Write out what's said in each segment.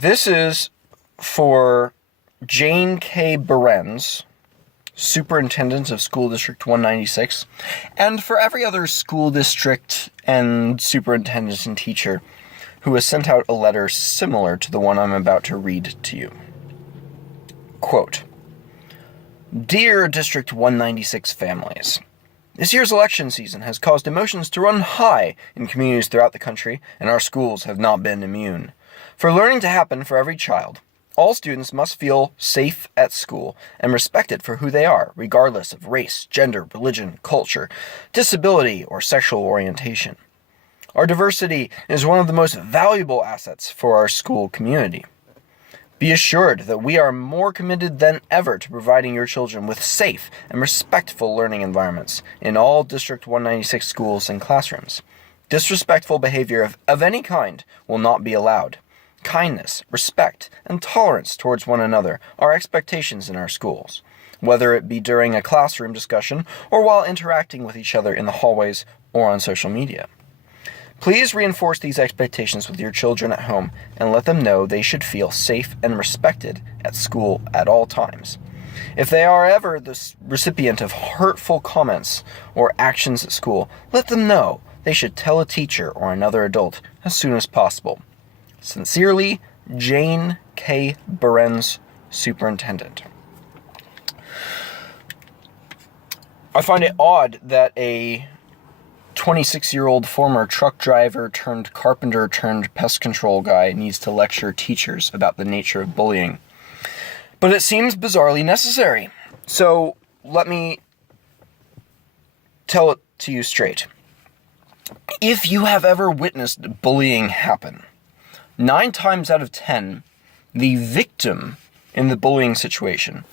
This is for Jane K. Behrens, Superintendent of School District 196, and for every other school district and superintendent and teacher who has sent out a letter similar to the one I'm about to read to you. Quote, Dear District 196 families, this year's election season has caused emotions to run high in communities throughout the country, and our schools have not been immune. For learning to happen for every child, all students must feel safe at school and respected for who they are, regardless of race, gender, religion, culture, disability, or sexual orientation. Our diversity is one of the most valuable assets for our school community. Be assured that we are more committed than ever to providing your children with safe and respectful learning environments in all District 196 schools and classrooms. Disrespectful behavior of any kind will not be allowed. Kindness, respect, and tolerance towards one another are expectations in our schools, whether it be during a classroom discussion or while interacting with each other in the hallways or on social media. Please reinforce these expectations with your children at home and let them know they should feel safe and respected at school at all times. If they are ever the recipient of hurtful comments or actions at school, let them know they should tell a teacher or another adult as soon as possible. Sincerely, Jane K. Behrens, Superintendent. I find it odd that a 26-year-old former truck driver turned carpenter turned pest control guy needs to lecture teachers about the nature of bullying. But it seems bizarrely necessary. So let me tell it to you straight. If you have ever witnessed bullying happen, 9 times out of 10, the victim in the bullying situation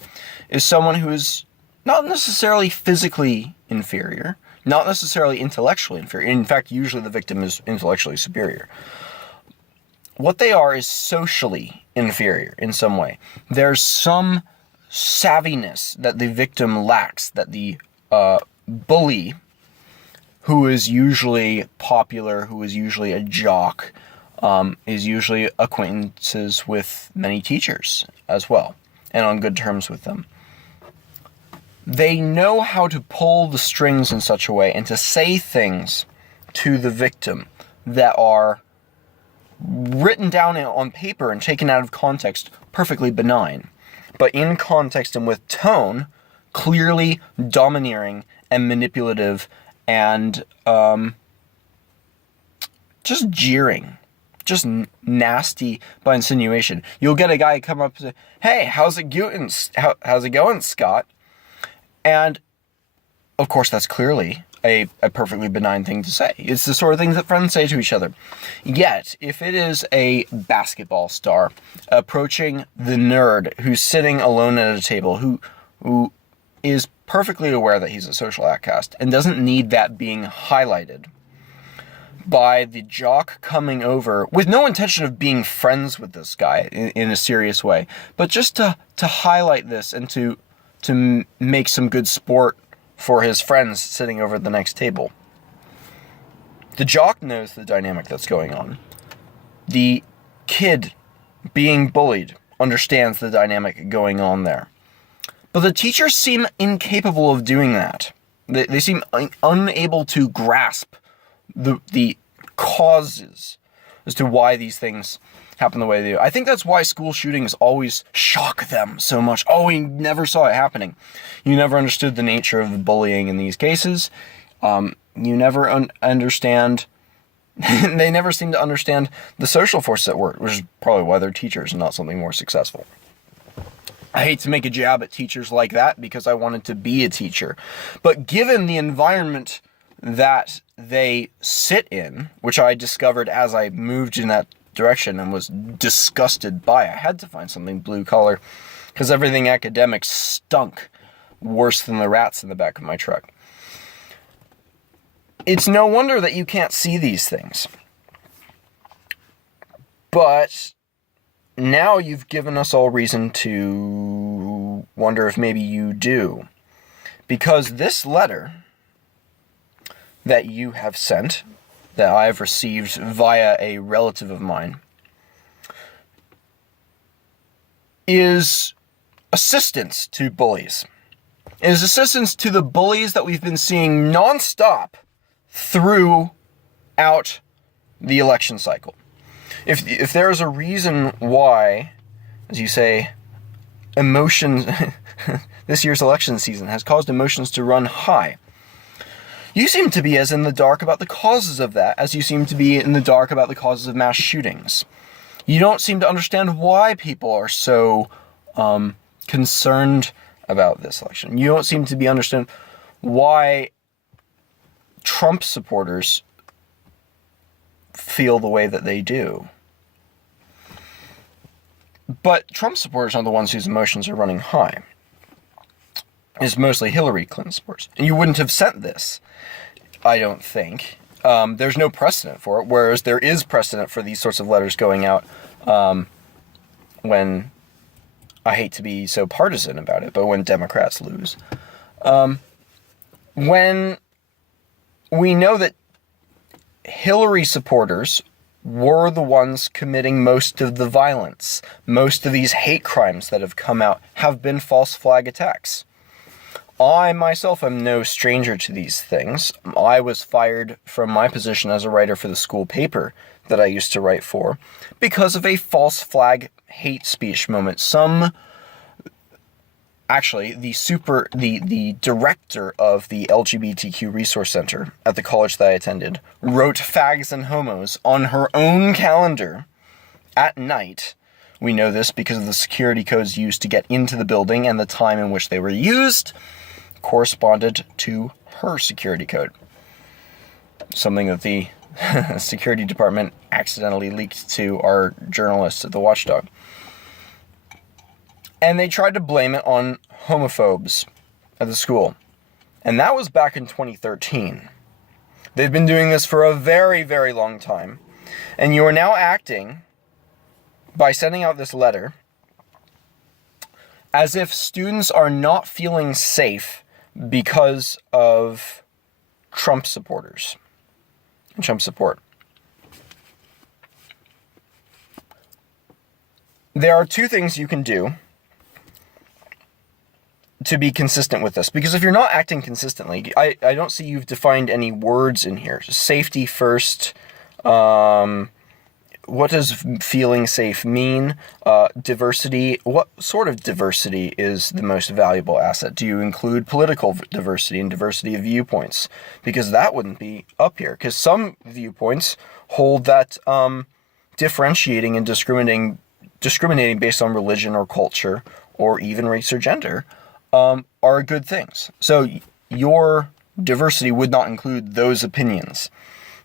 is someone who is not necessarily physically inferior, not necessarily intellectually inferior. In fact, usually the victim is intellectually superior. What they are is socially inferior in some way. There's some savviness that the victim lacks, that the bully, who is usually popular, who is usually a jock, is usually acquaintances with many teachers as well, and on good terms with them. They know how to pull the strings in such a way and to say things to the victim that are written down on paper and taken out of context perfectly benign, but in context and with tone, clearly domineering and manipulative and just jeering. Just nasty by insinuation. You'll get a guy come up and say, "Hey, how's it going, Scott?" And, of course, that's clearly a perfectly benign thing to say. It's the sort of thing that friends say to each other. Yet, if it is a basketball star approaching the nerd who's sitting alone at a table, who is perfectly aware that he's a social outcast and doesn't need that being highlighted by the jock coming over with no intention of being friends with this guy in a serious way, but just to highlight this and to make some good sport for his friends sitting over at the next table. The jock knows the dynamic that's going on. The kid being bullied understands the dynamic going on there. But the teachers seem incapable of doing that. They seem unable to grasp the causes as to why these things happen the way they do. I think that's why school shootings always shock them so much. Oh, we never saw it happening. You never understood the nature of the bullying in these cases. You never understand. They never seem to understand the social forces at work, which is probably why they're teachers and not something more successful. I hate to make a jab at teachers like that because I wanted to be a teacher. But given the environment that they sit in, which I discovered as I moved in that direction and was disgusted by, I had to find something blue collar because everything academic stunk worse than the rats in the back of my truck. It's no wonder that you can't see these things. But now you've given us all reason to wonder if maybe you do. Because this letter that you have sent, that I have received via a relative of mine, is assistance to bullies. It is assistance to the bullies that we've been seeing nonstop throughout the election cycle. If there is a reason why, as you say, emotions, this year's election season has caused emotions to run high, you seem to be as in the dark about the causes of that as you seem to be in the dark about the causes of mass shootings. You don't seem to understand why people are so concerned about this election. You don't seem to be understand why Trump supporters feel the way that they do. But Trump supporters are the ones whose emotions are running high. It's mostly Hillary Clinton supporters. And you wouldn't have sent this, I don't think. There's no precedent for it, whereas there is precedent for these sorts of letters going out when, I hate to be so partisan about it, but when Democrats lose. When we know that Hillary supporters were the ones committing most of the violence. Most of these hate crimes that have come out have been false flag attacks. I myself am no stranger to these things. I was fired from my position as a writer for the school paper that I used to write for because of a false flag hate speech moment. The director of the LGBTQ Resource Center at the college that I attended wrote fags and homos on her own calendar at night. We know this because of the security codes used to get into the building, and the time in which they were used corresponded to her security code. Something that the security department accidentally leaked to our journalists at the Watchdog. And they tried to blame it on homophobes at the school. And that was back in 2013. They've been doing this for a very, very long time. And you are now acting, by sending out this letter, as if students are not feeling safe because of Trump supporters and Trump support. There are two things you can do to be consistent with this, because if you're not acting consistently, I don't see you've defined any words in here. Safety first. What does feeling safe mean? Diversity. What sort of diversity is the most valuable asset? Do you include political diversity and diversity of viewpoints? Because that wouldn't be up here. Because some viewpoints hold that differentiating and discriminating based on religion or culture or even race or gender are good things. So your diversity would not include those opinions.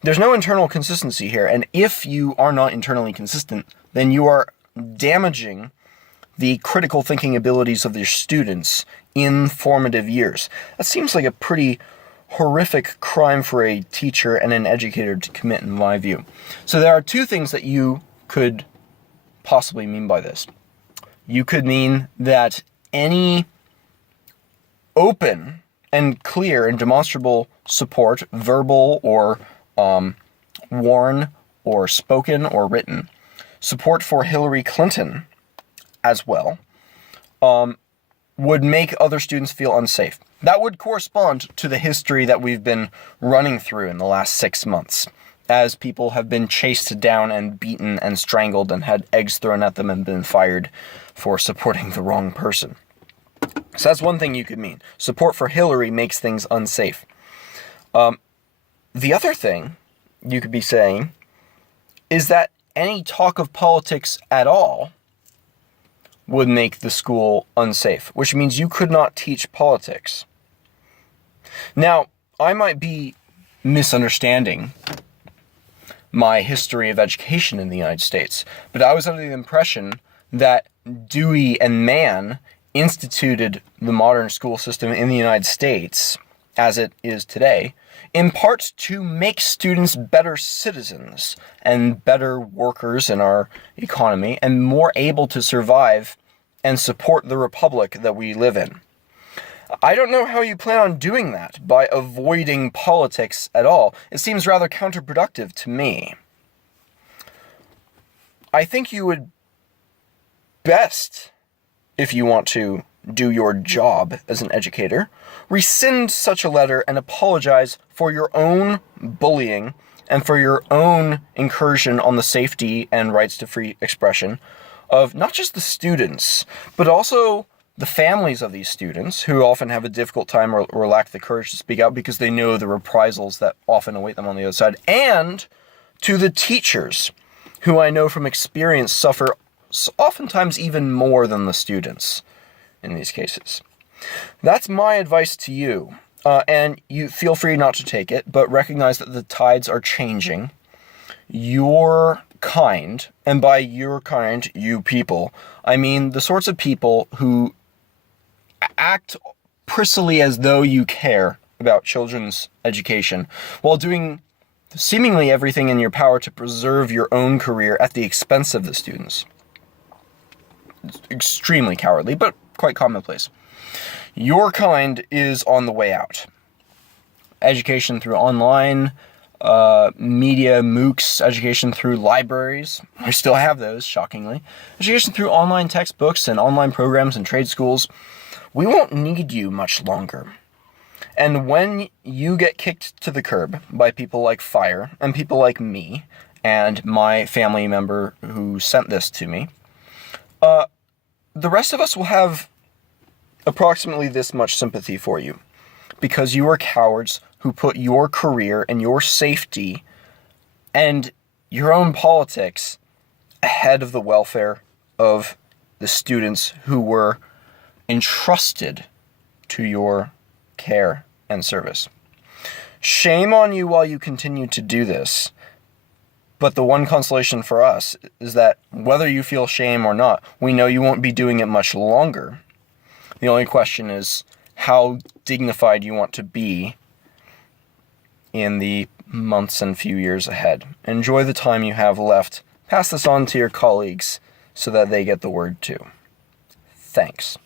There's no internal consistency here, and if you are not internally consistent, then you are damaging the critical thinking abilities of your students in formative years. That seems like a pretty horrific crime for a teacher and an educator to commit, in my view. So there are two things that you could possibly mean by this. You could mean that any open and clear and demonstrable support, verbal or worn or spoken or written, support for Hillary Clinton as well, would make other students feel unsafe. That would correspond to the history that we've been running through in the last 6 months, as people have been chased down and beaten and strangled and had eggs thrown at them and been fired for supporting the wrong person. So that's one thing you could mean. Support for Hillary makes things unsafe. The other thing you could be saying is that any talk of politics at all would make the school unsafe, which means you could not teach politics. Now, I might be misunderstanding my history of education in the United States, but I was under the impression that Dewey and Mann instituted the modern school system in the United States, as it is today, in part to make students better citizens and better workers in our economy and more able to survive and support the republic that we live in. I don't know how you plan on doing that by avoiding politics at all. It seems rather counterproductive to me. I think you would best if you want to do your job as an educator, rescind such a letter and apologize for your own bullying and for your own incursion on the safety and rights to free expression of not just the students, but also the families of these students, who often have a difficult time or lack the courage to speak out because they know the reprisals that often await them on the other side, and to the teachers, who I know from experience suffer oftentimes even more than the students in these cases. That's my advice to you. And you feel free not to take it, but recognize that the tides are changing. Your kind, and by your kind, you people, I mean the sorts of people who act prissily as though you care about children's education, while doing seemingly everything in your power to preserve your own career at the expense of the students. It's extremely cowardly, but quite commonplace. Your kind is on the way out. Education through online media, MOOCs, education through libraries. We still have those, shockingly. Education through online textbooks and online programs and trade schools. We won't need you much longer. And when you get kicked to the curb by people like Fire and people like me and my family member who sent this to me, the rest of us will have approximately this much sympathy for you, because you are cowards who put your career and your safety and your own politics ahead of the welfare of the students who were entrusted to your care and service. Shame on you while you continue to do this. But the one consolation for us is that whether you feel shame or not, we know you won't be doing it much longer. The only question is how dignified you want to be in the months and few years ahead. Enjoy the time you have left. Pass this on to your colleagues so that they get the word too. Thanks.